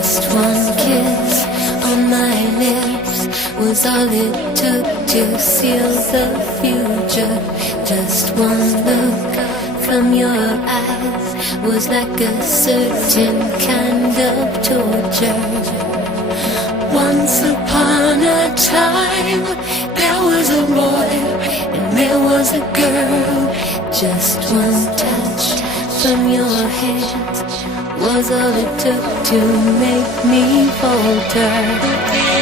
Just one kiss on my lips was all it took to seal the future. Just one look from your eyes was like a certain kind of torture. Once upon a time, there was a boy and there was a girl. Just one touch from your hand was all it took to make me falter.